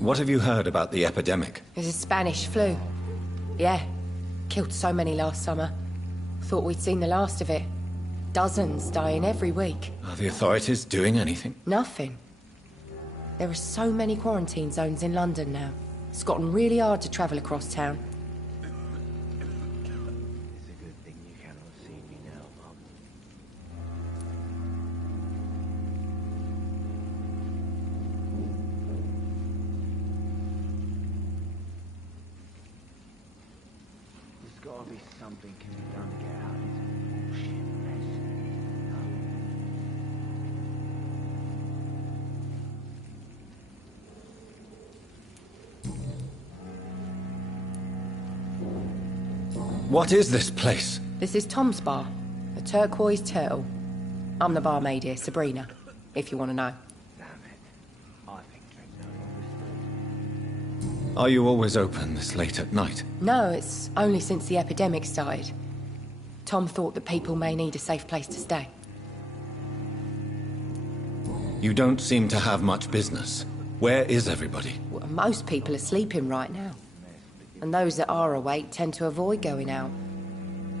What have you heard about the epidemic? There's a Spanish flu. Yeah. Killed so many last summer. Thought we'd seen the last of it. Dozens dying every week. Are the authorities doing anything? Nothing. There are so many quarantine zones in London now. It's gotten really hard to travel across town. It's a good thing you cannot see me now, Mum. There's gotta be something can be done to get out of this bullshit mess. What is this place? This is Tom's bar. A turquoise turtle. I'm the barmaid here, Sabrina. If you want to know. Damn it. I think there's no longer. Are you always open this late at night? No, it's only since the epidemic started. Tom thought that people may need a safe place to stay. You don't seem to have much business. Where is everybody? Well, most people are sleeping right now. And those that are awake tend to avoid going out.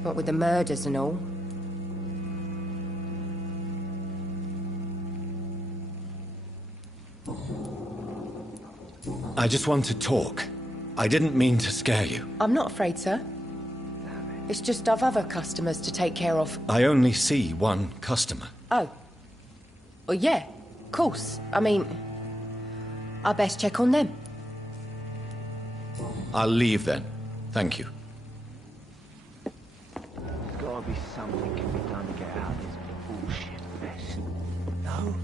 What with the murders and all. I just want to talk. I didn't mean to scare you. I'm not afraid, sir. It's just I've other customers to take care of. I only see one customer. Oh. Well, yeah, of course. I mean, I best check on them. I'll leave then. Thank you. There's gotta be something can be done to get out of this bullshit mess. No?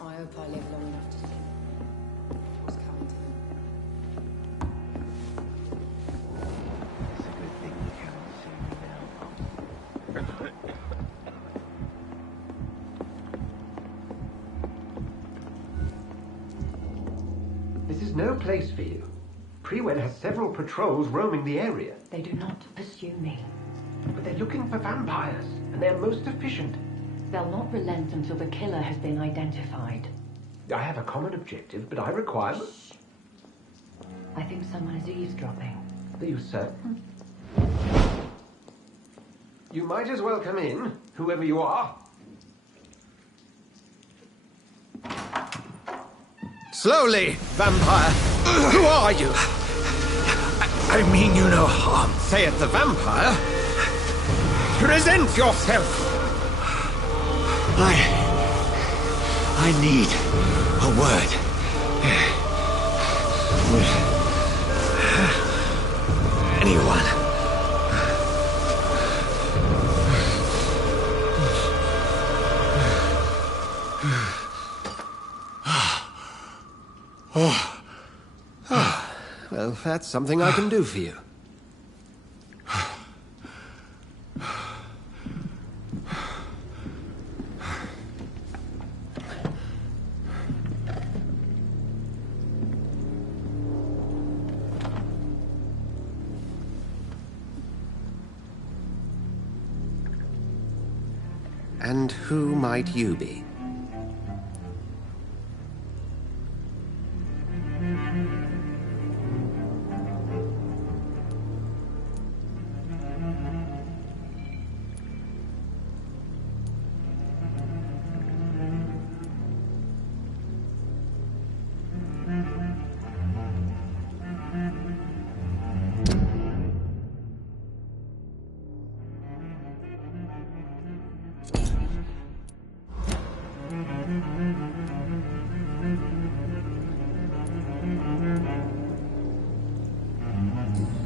I hope I live long enough to see what's coming to them. It's a good thing you cannot see me now, Mum. This is no place for you. Prewen has several patrols roaming the area. They do not pursue me. But they're looking for vampires, and they're most efficient. They'll not relent until the killer has been identified. I have a common objective, but I require... I think someone is eavesdropping. Are you certain? You might as well come in, whoever you are. Slowly, vampire. Who are you? I mean you no harm, saith the vampire. Present yourself. I need a word. With anyone. Well, that's something I can do for you. And who might you be?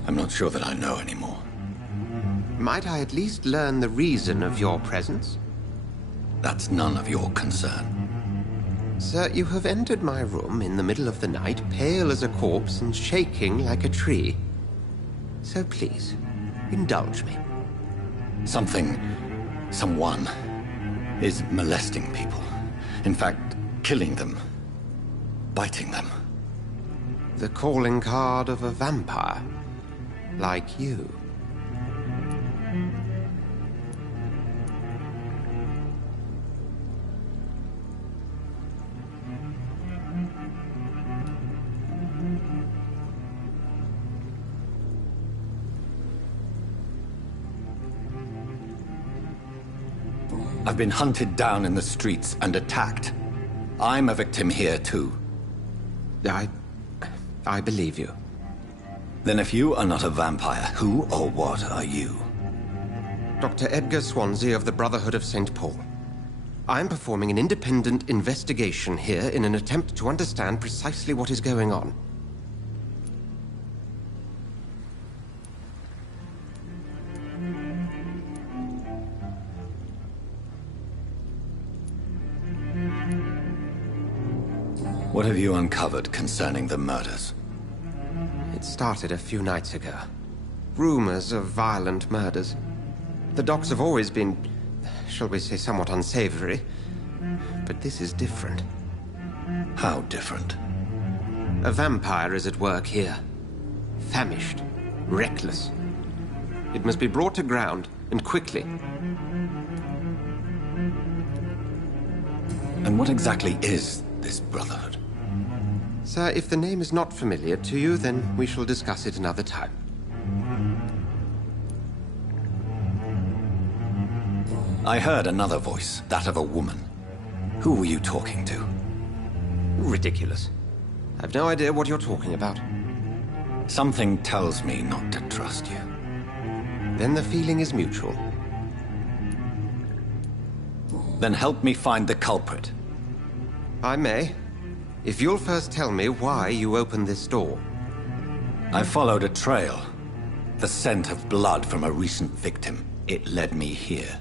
I'm not sure that I know anymore. Might I at least learn the reason of your presence? That's none of your concern. Sir, you have entered my room in the middle of the night, pale as a corpse and shaking like a tree. So please, indulge me. Someone is molesting people. In fact, killing them. Biting them. The calling card of a vampire. Like you. I've been hunted down in the streets and attacked. I'm a victim here too. I believe you. Then if you are not a vampire, who or what are you? Dr. Edgar Swansea of the Brotherhood of St. Paul. I'm performing an independent investigation here in an attempt to understand precisely what is going on. What have you uncovered concerning the murders? It started a few nights ago. Rumors of violent murders. The docks have always been, shall we say, somewhat unsavory. But this is different. How different? A vampire is at work here. Famished. Reckless. It must be brought to ground, and quickly. And what exactly is this Brotherhood? Sir, if the name is not familiar to you, then we shall discuss it another time. I heard another voice, that of a woman. Who were you talking to? Ridiculous. I've no idea what you're talking about. Something tells me not to trust you. Then the feeling is mutual. Then help me find the culprit. I may. If you'll first tell me why you opened this door. I followed a trail. The scent of blood from a recent victim. It led me here.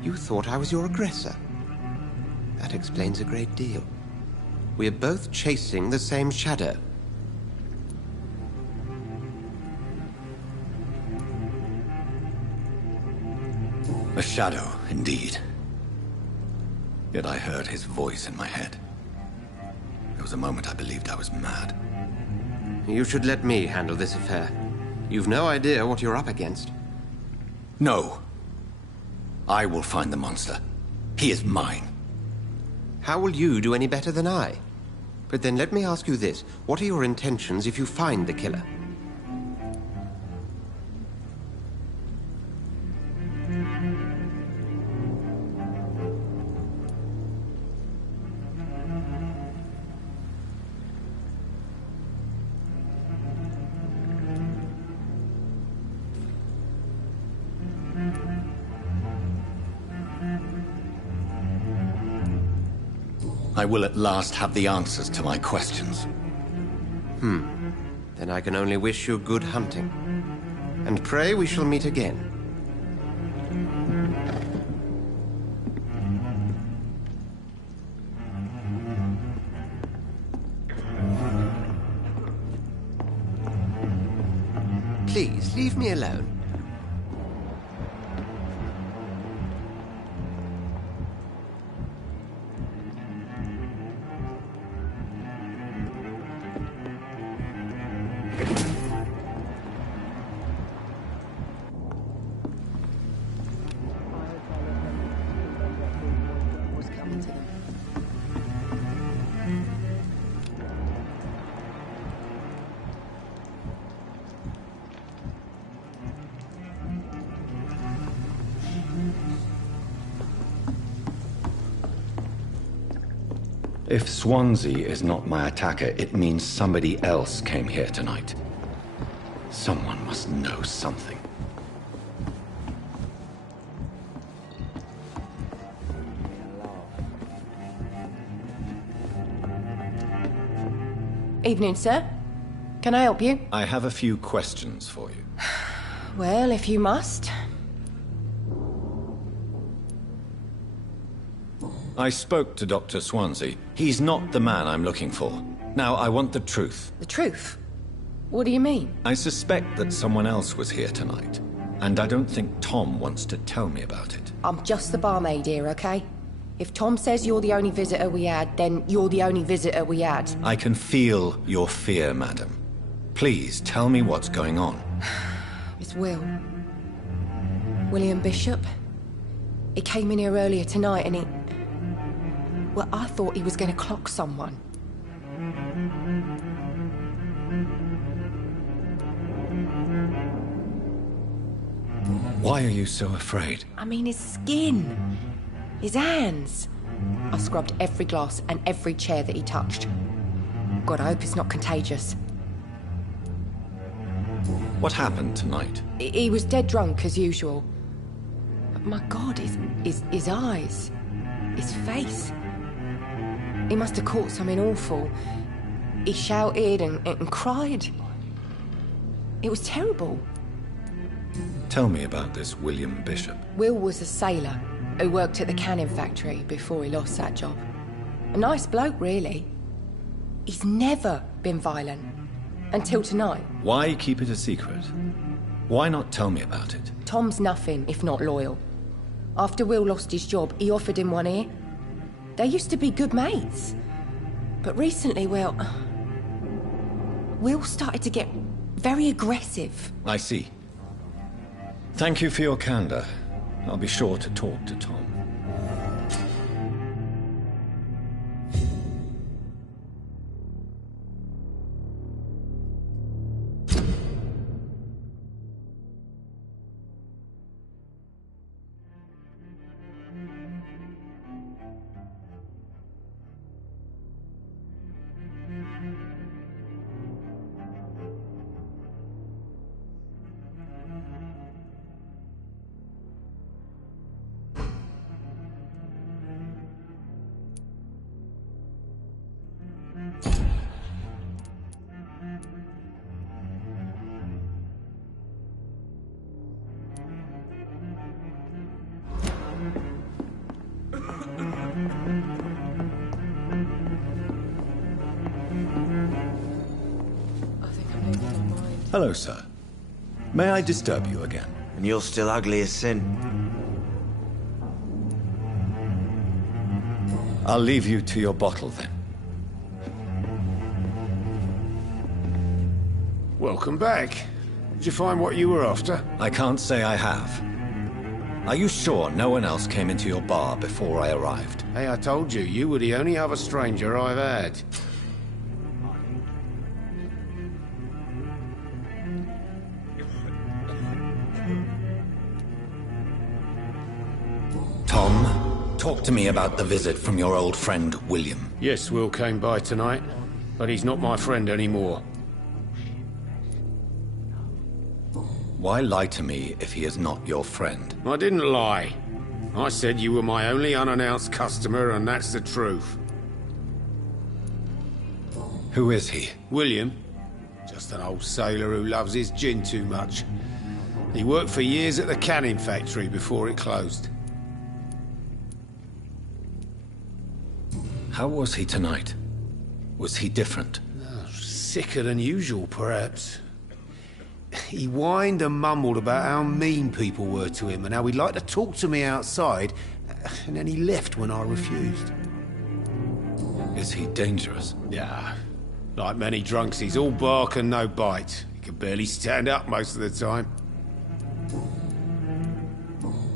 You thought I was your aggressor. That explains a great deal. We're both chasing the same shadow. A shadow, indeed. Yet I heard his voice in my head. There was a moment I believed I was mad. You should let me handle this affair. You've no idea what you're up against. No. I will find the monster. He is mine. How will you do any better than I? But then let me ask you this. What are your intentions if you find the killer? I will at last have the answers to my questions. Then I can only wish you good hunting. And pray we shall meet again. Please, leave me alone. What's coming to them? If Swansea is not my attacker, it means somebody else came here tonight. Someone must know something. Evening, sir. Can I help you? I have a few questions for you. Well, if you must. I spoke to Dr. Swansea. He's not the man I'm looking for. Now, I want the truth. The truth? What do you mean? I suspect that someone else was here tonight, and I don't think Tom wants to tell me about it. I'm just the barmaid here, okay? If Tom says you're the only visitor we had, then you're the only visitor we had. I can feel your fear, madam. Please, tell me what's going on. It's Will. William Bishop. He came in here earlier tonight and he... Well, I thought he was going to clock someone. Why are you so afraid? I mean, his skin. His hands. I scrubbed every glass and every chair that he touched. God, I hope it's not contagious. What happened tonight? He was dead drunk, as usual. But my God, his eyes. His face. He must have caught something awful. He shouted and cried. It was terrible. Tell me about this William Bishop. Will was a sailor who worked at the canning factory before he lost that job. A nice bloke, really. He's never been violent. Until tonight. Why keep it a secret? Why not tell me about it? Tom's nothing if not loyal. After Will lost his job, he offered him one ear. They used to be good mates. But recently, well, Will started to get very aggressive. I see. Thank you for your candor. I'll be sure to talk to Tom. Hello, sir. May I disturb you again? And you're still ugly as sin. I'll leave you to your bottle, then. Welcome back. Did you find what you were after? I can't say I have. Are you sure no one else came into your bar before I arrived? Hey, I told you, you were the only other stranger I've had. Tom, talk to me about the visit from your old friend, William. Yes, Will came by tonight, but he's not my friend anymore. Why lie to me if he is not your friend? I didn't lie. I said you were my only unannounced customer, and that's the truth. Who is he? William. Just an old sailor who loves his gin too much. He worked for years at the canning factory before it closed. How was he tonight? Was he different? Sicker than usual, perhaps. He whined and mumbled about how mean people were to him and how he'd like to talk to me outside, and then he left when I refused. Is he dangerous? Yeah. Like many drunks, he's all bark and no bite. He can barely stand up most of the time.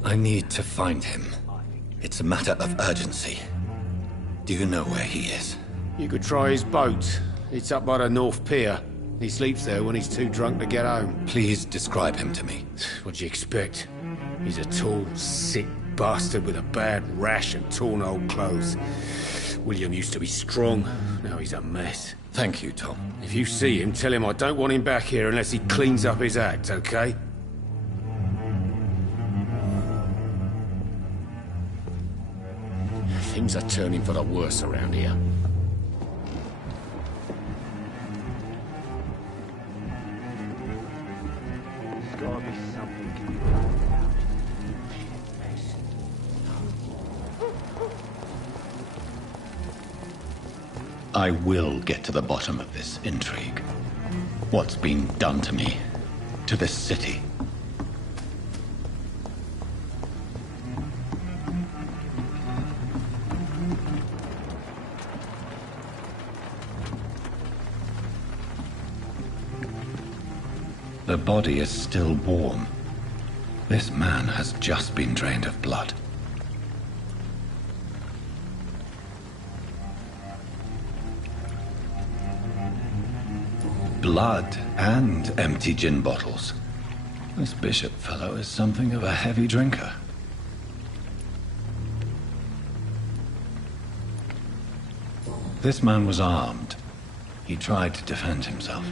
I need to find him. It's a matter of urgency. Do you know where he is? You could try his boat. It's up by the North Pier. He sleeps there when he's too drunk to get home. Please describe him to me. What do you expect? He's a tall, sick bastard with a bad rash and torn old clothes. William used to be strong. Now he's a mess. Thank you, Tom. If you see him, tell him I don't want him back here unless he cleans up his act, okay? Things are turning for the worse around here. There's gotta be something can be done about it. I will get to the bottom of this intrigue. What's been done to me, to this city. The body is still warm. This man has just been drained of blood. Blood and empty gin bottles. This bishop fellow is something of a heavy drinker. This man was armed. He tried to defend himself.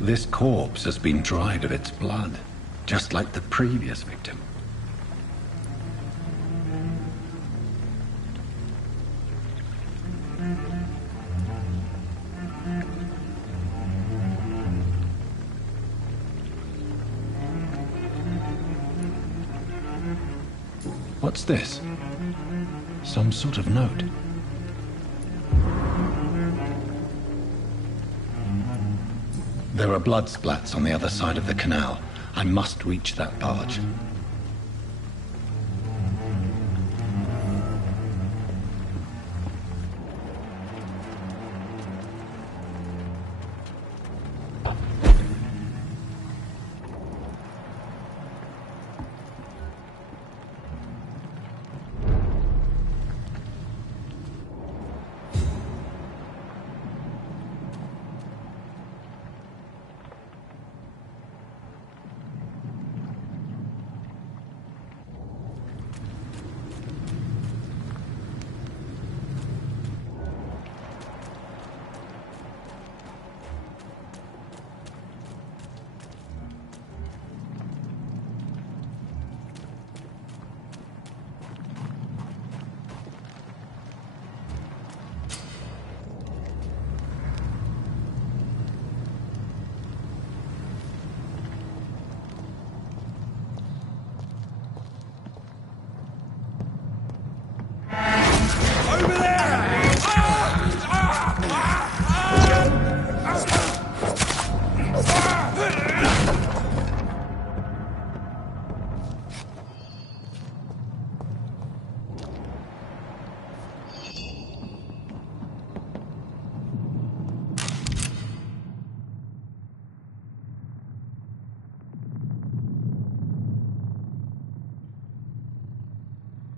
This corpse has been dried of its blood, just like the previous victim. What's this? Some sort of note. There are blood splats on the other side of the canal. I must reach that barge.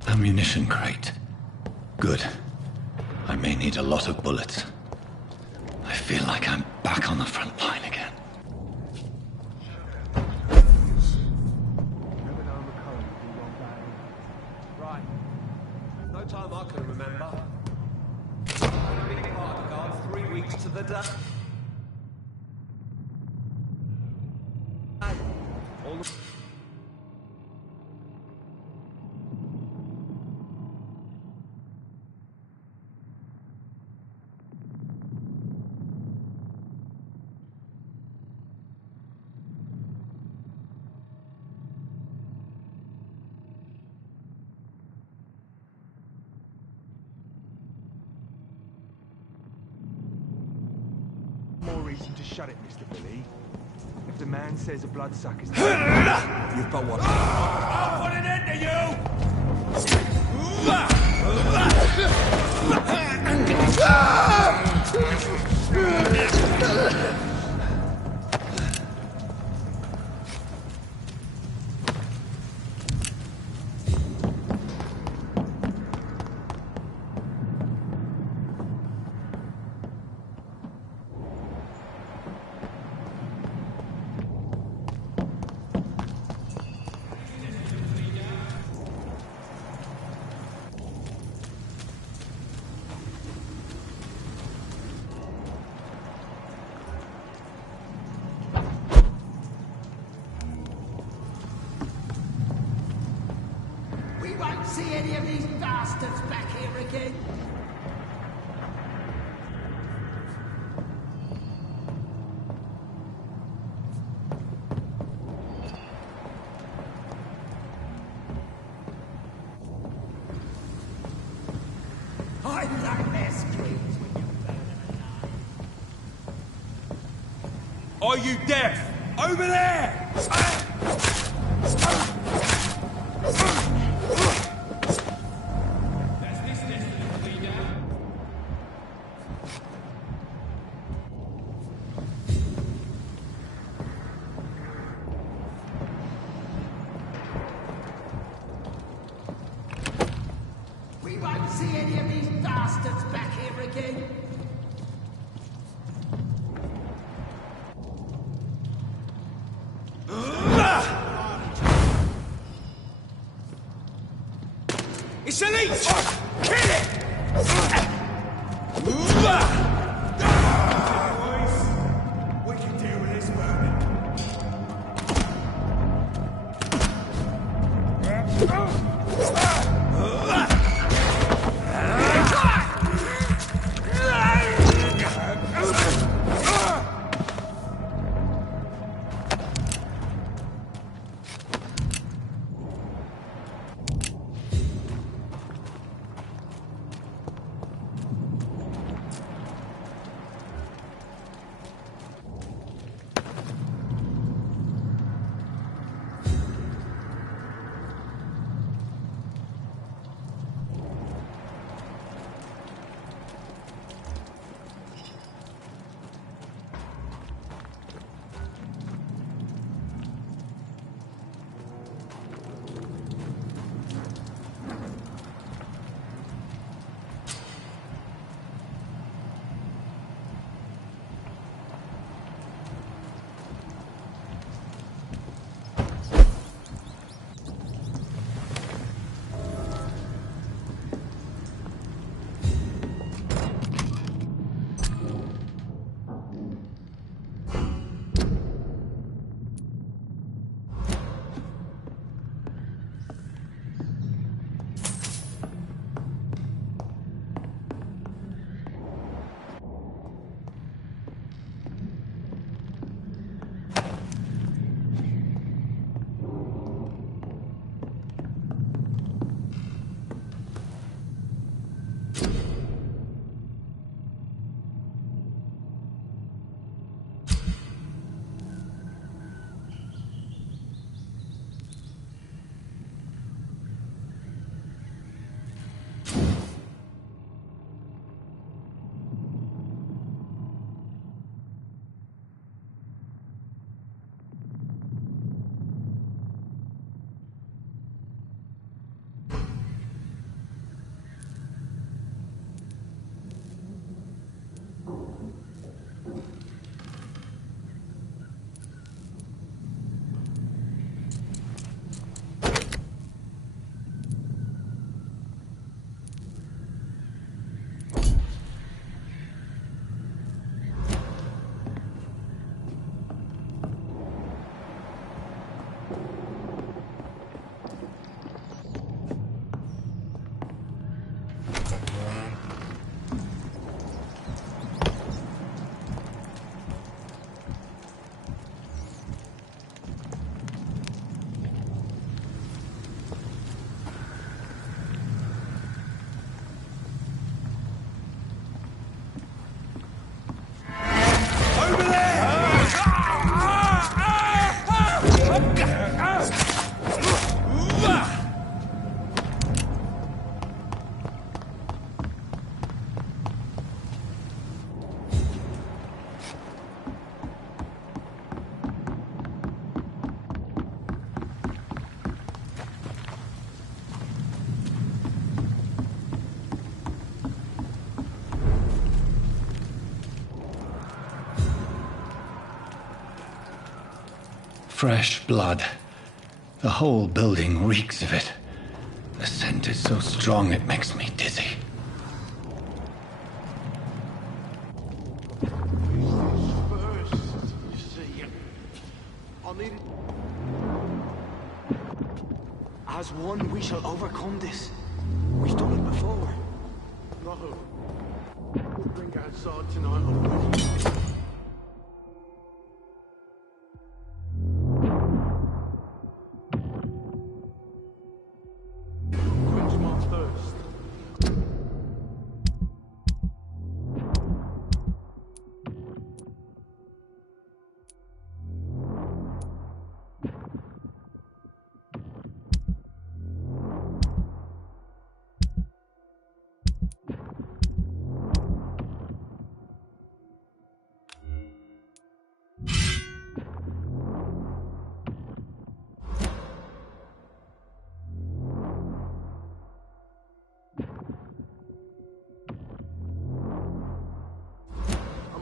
Ammunition crate. Good. I may need a lot of bullets. I feel like I'm back on the front line again. Right. No time I can remember. Big party guard, 3 weeks to the day. All the more reason to shut it, Mr. Billy. If the man says a bloodsuck is... You've got what? I'll put it into you! We won't see any of these bastards back here again. I like their screams when you burn them alive. Are you deaf? Over there! We won't see any of these bastards. bastards back here again? It's a leech! Kill it! We can deal with this burning. Fresh blood. The whole building reeks of it. The scent is so strong it makes me dizzy. First, you see, I need it. As one, we shall overcome this. We've done it before. No. We'll drink outside tonight on the quench my thirst.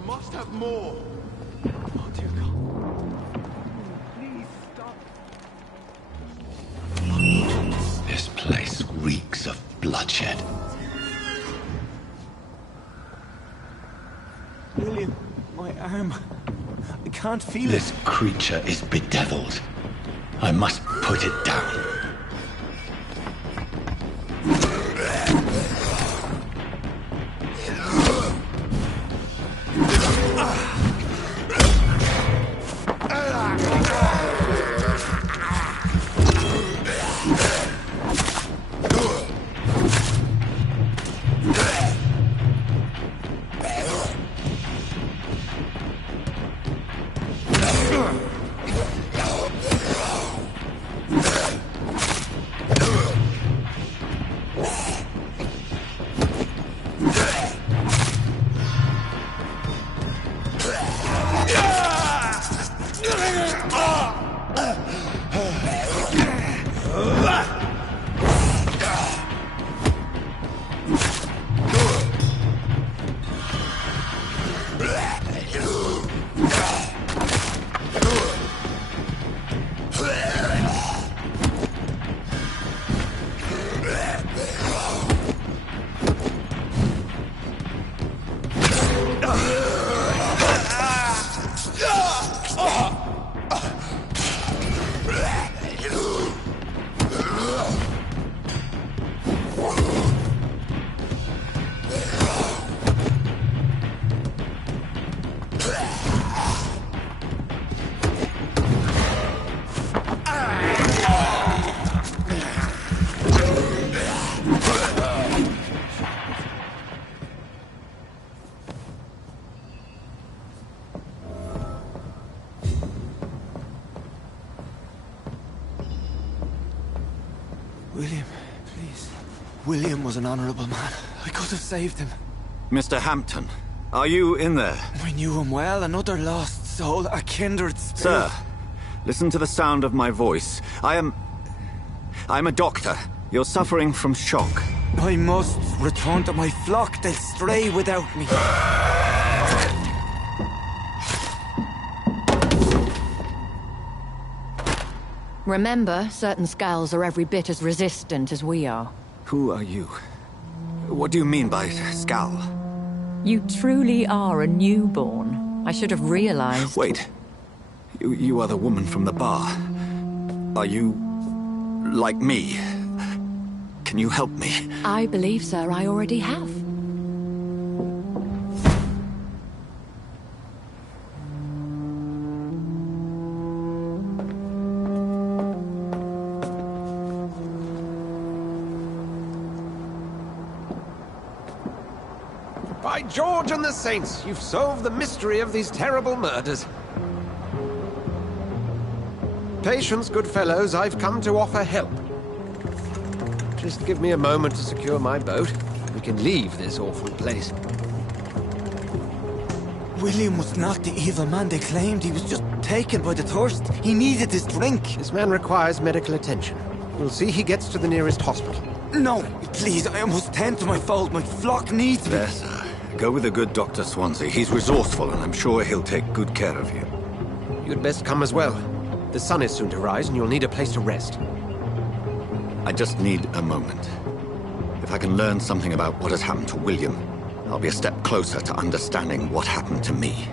must have more. Oh, dear God. Please stop. This place reeks of bloodshed. William, my arm. I can't feel This it. creature is bedeviled. I must put it down. William, please. William was an honorable man. I could have saved him. Mr. Hampton, are you in there? I knew him well, another lost soul, a kindred spirit. Sir, listen to the sound of my voice. I'm a doctor. You're suffering from shock. I must return to my flock. They'll stray without me. Remember, certain skulls are every bit as resistant as we are. Who are you? What do you mean by Skal? You truly are a newborn. I should have realized. Wait. You are the woman from the bar. Are you... like me? Can you help me? I believe, sir, I already have. By George and the Saints, you've solved the mystery of these terrible murders. Patience, good fellows, I've come to offer help. Just give me a moment to secure my boat. We can leave this awful place. William was not the evil man they claimed. He was just taken by the thirst. He needed his drink. This man requires medical attention. We'll see he gets to the nearest hospital. No, please, I must tend to my fold. My flock needs me. There, sir. Go with the good Dr. Swansea. He's resourceful, and I'm sure he'll take good care of you. You'd best come as well. The sun is soon to rise, and you'll need a place to rest. I just need a moment. If I can learn something about what has happened to William, I'll be a step closer to understanding what happened to me.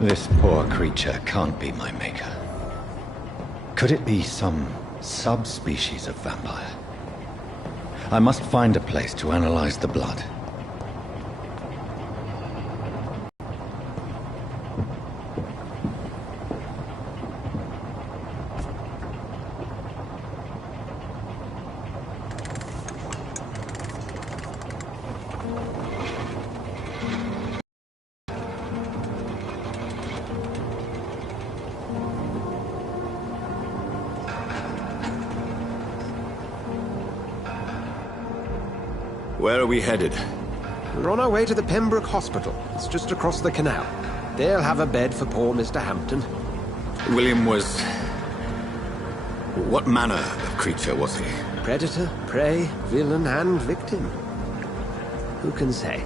This poor creature can't be my maker. Could it be some subspecies of vampire? I must find a place to analyze the blood. Where are we headed? We're on our way to the Pembroke Hospital. It's just across the canal. They'll have a bed for poor Mr. Hampton. William was... What manner of creature was he? Predator, prey, villain, and victim. Who can say?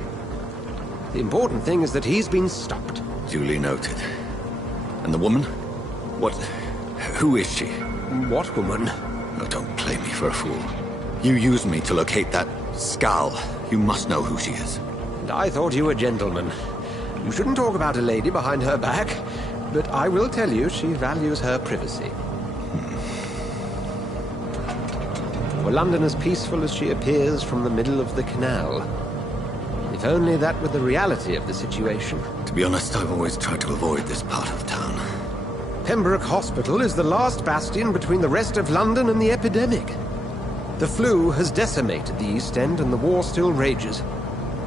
The important thing is that he's been stopped. Duly noted. And the woman? What... Who is she? What woman? Oh, don't play me for a fool. You used me to locate that skull. You must know who she is. And I thought you a gentleman. You shouldn't talk about a lady behind her back, but I will tell you she values her privacy. Were London as peaceful as she appears from the middle of the canal? If only that were the reality of the situation. To be honest, I've always tried to avoid this part of town. Pembroke Hospital is the last bastion between the rest of London and the epidemic. The flu has decimated the East End and the war still rages.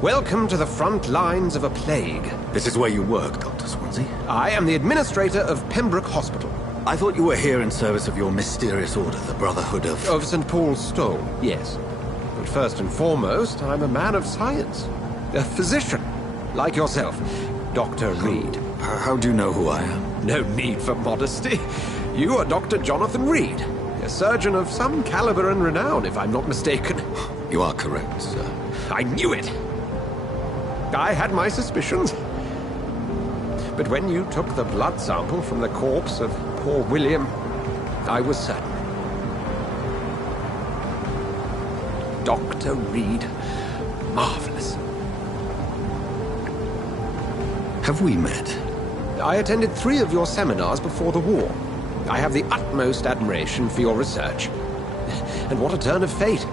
Welcome to the front lines of a plague. This is where you work, Dr. Swansea? I am the administrator of Pembroke Hospital. I thought you were here in service of your mysterious order, the Brotherhood of... Of St. Paul's Stole, yes. But first and foremost, I'm a man of science. A physician, like yourself, Dr. Reed. How do you know who I am? No need for modesty. You are Dr. Jonathan Reed, a surgeon of some caliber and renown, if I'm not mistaken. You are correct, sir. I knew it! I had my suspicions. But when you took the blood sample from the corpse of poor William, I was certain. Dr. Reed. Marvelous. Have we met? I attended 3 of your seminars before the war. I have the utmost admiration for your research. And what a turn of fate.